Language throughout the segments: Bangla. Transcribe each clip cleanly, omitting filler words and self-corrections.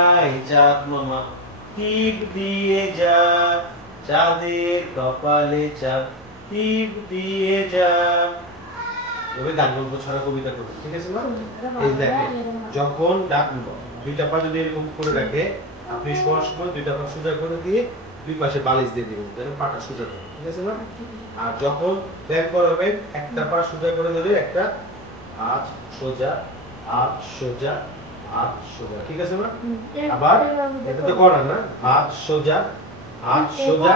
আয় চাঁদ মামা টিপ দিয়ে যা, চাঁদের কপালে চাঁদ টিপ দিয়ে যা। এভাবে গান গল্প ছড়া কবিতা করবে, ঠিক আছে না? এই দেখেন, যখন দুইটা পা যদি এরকম করে রাখে, আপনি শোয়ার সময় দুইটা পা সোজা করে দিয়ে দুই পাশে বালিশ দিয়ে দিবেন, যেন পাটা সোজা থাকে, ঠিক আছে না? আর যখন ব্যায়াম করাবেন, একটা পা সোজা করে ধরে একটা হাত সোজা, হাত সোজা, হাত সোজা, ঠিক আছে না? আবার এটা তো করা না, হাত সোজা, হাত সোজা।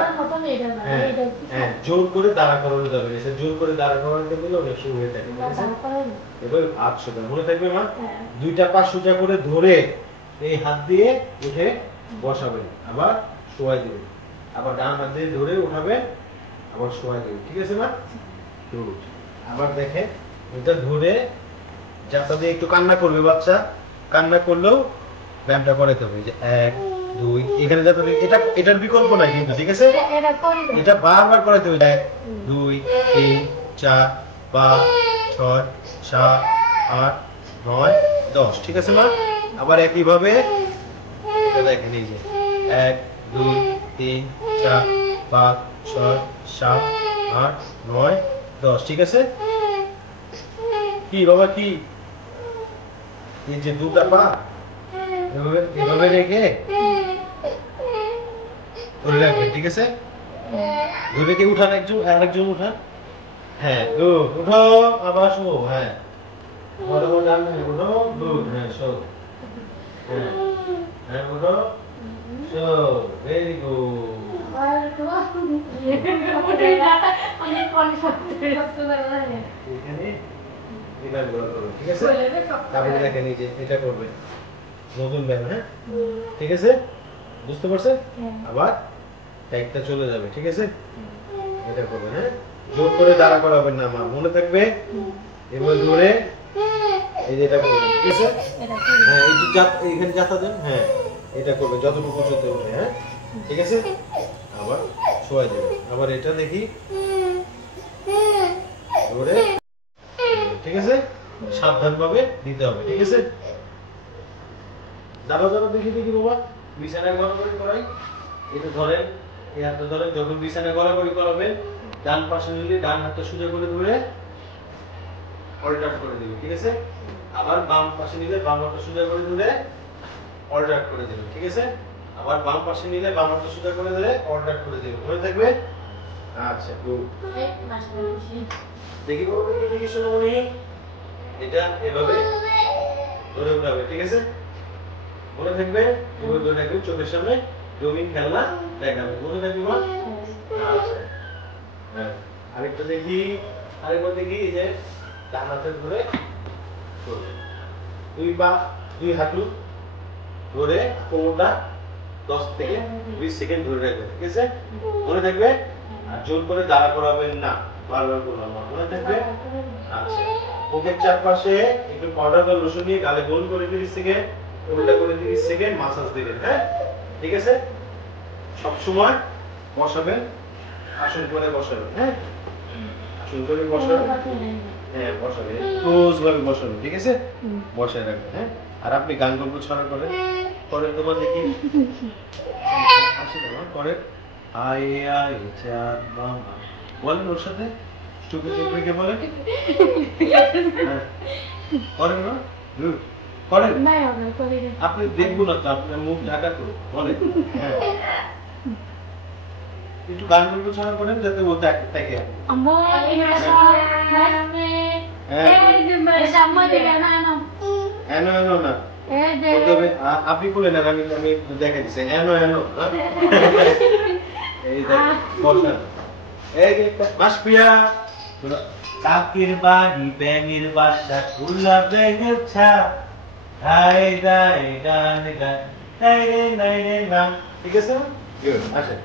হ্যাঁ, জোর করে দাঁড়া করানো যাবে না, জোর করে দাঁড়া করাতে গেলে অনেক সময় হয়ে থাকে, ঠিক আছে? এবার হাত সোজা মনে থাকবে মা, দুইটা পা সোজা করে ধরে এই হাত দিয়ে উঠে বসাবেন, আবার শোয়াই দিবেন, আবার ডান হাত দিয়ে ধরে উঠাবেন, আবার শোয়াই দিবেন, ঠিক আছে মা? আবার দেখেন, এটা ধরে যাতা দিয়ে একটু কান্না করবে বাচ্চা, কান্না করলেও ব্যায়ামটা করাতে হবে, যে 1 2 এখানে যাতে এটা এটার বিকল্প নাই কিন্তু, ঠিক আছে? এটা বারবার করাতে হবে, 1 2 3 4 5 6 7 8 9 10, ঠিক আছে মা? আবার একই ভাবে এটা দেখেন, এই যে 1 2 3 4 5 6 7 8 9 10, ঠিক আছে? কি বাবা কি, এই যে দুটা পা এভাবে রেখে ধরে রাখবেন, ঠিক আছে? ধরে রেখে উঠান, একজন আরেকজন উঠান। হ্যাঁ, উঠো, আবার শো। হ্যাঁ, উঠো, ডান উঠো, গুড। হ্যাঁ, শো। হ্যাঁ, হ্যাঁ, উঠো, শো। Very good. এখানে এবার করো, ঠিক আছে? তারপরে দেখেন এই যে এটা করবেন, নতুন ব্যায়াম, হ্যাঁ? ঠিক আছে? বুঝতে পারছেন? আবার একটা চলে যাবে, ঠিক আছে? এটা করবেন, হ্যাঁ? জোর করে দাঁড়া করাবেন না মা, মনে থাকবে? এবার ধরে এই যে এটা করবেন, ঠিক আছে? হ্যাঁ, এই যে এইখানে যাতা দেন, হ্যাঁ, এটা করবেন যতটুকু পর্যন্ত ওঠে, হ্যাঁ? ঠিক আছে? আবার শোয়া যাবে, আবার এটা দেখি ধরে, ঠিক আছে? সাবধানভাবে দিতে হবে, ঠিক আছে? দাঁড়াও দাঁড়াও, দেখি দেখি বাবা, বিছানায় গড়াগড়ি করাই, এটা ধরেন, এই হাতটা ধরেন, যখন বিছানায় গড়াগড়ি করাবেন, ডান পাশে নিলে ডান হাতটা সোজা করে ধরে অল্টার্ট করে দিবেন, ঠিক আছে? আবার বাম পাশে নিলে বাম হাতটা সোজা করে ধরে অল্টার্ট করে দিবেন, ঠিক আছে? আবার বাম পাশে নিলে বাম হাতটা সোজা করে ধরে অল্টার্ট করে দিবেন, মনে থাকবে? আচ্ছা, গুড। দেখি বাবা, দেখি দেখি সোনামণি, এটা এভাবে ধরে উঠাবে, ঠিক আছে? মনে থাকবে? এভাবে ধরে রাখবেন, চোখের সামনে রঙিন খেলনা দেখাবে, মনে থাকবে মা? আচ্ছা, হ্যাঁ, আরেকটা দেখি, আরেকবার দেখি, এই যে ডান হাতে ধরে দুই হাঁটু ধরে কোমরটা 10 থেকে 20 সেকেন্ড ধরে রাখবেন, ঠিক আছে? মনে থাকবে? আর জোর করে দাঁড়া করাবেন না, বারবার করলাম, মনে থাকবে? আচ্ছা, মুখের চারপাশে একটু পাউডার বা লোশন নিয়ে গালে গোল করে 30 সেকেন্ড, উল্টা করে 30 সেকেন্ড মাসাজ দিবেন, হ্যাঁ? ঠিক আছে? সব সময় বসাবেন, আসন করে বসাবেন, হ্যাঁ? আসন করে বসাবেন, হ্যাঁ, বসাবেন, ক্লোজ ভাবে বসাবেন, ঠিক আছে? বসায় রাখবেন, হ্যাঁ? আর আপনি গান গল্প ছড়া করেন, করেন তোমার দেখি, আসি তোমার করেন, আয় আয় চাঁদ মামা, বলেন ওর সাথে, চোখে চোখ রেখে বলেন, করেন না? করেন, আপনি দেখবো না তো, আপনার মুখ ঢাকা তো, বলেন, হ্যাঁ, একটু গান গল্প ছড়া করেন যাতে ও থাকে। এনো এনো না, আপনি বলেন, আমি আমি দেখা দিচ্ছি, এনো এনো, এই দেখ বসা, এই যে মাসপিয়া, কাকের বাড়ি ব্যাঙের বাসা, খুলা ব্যাঙের ছাপ, ধাই ধাই গান গান, নাই রে নাই রে না, ঠিক আছে? গুড, আসেন।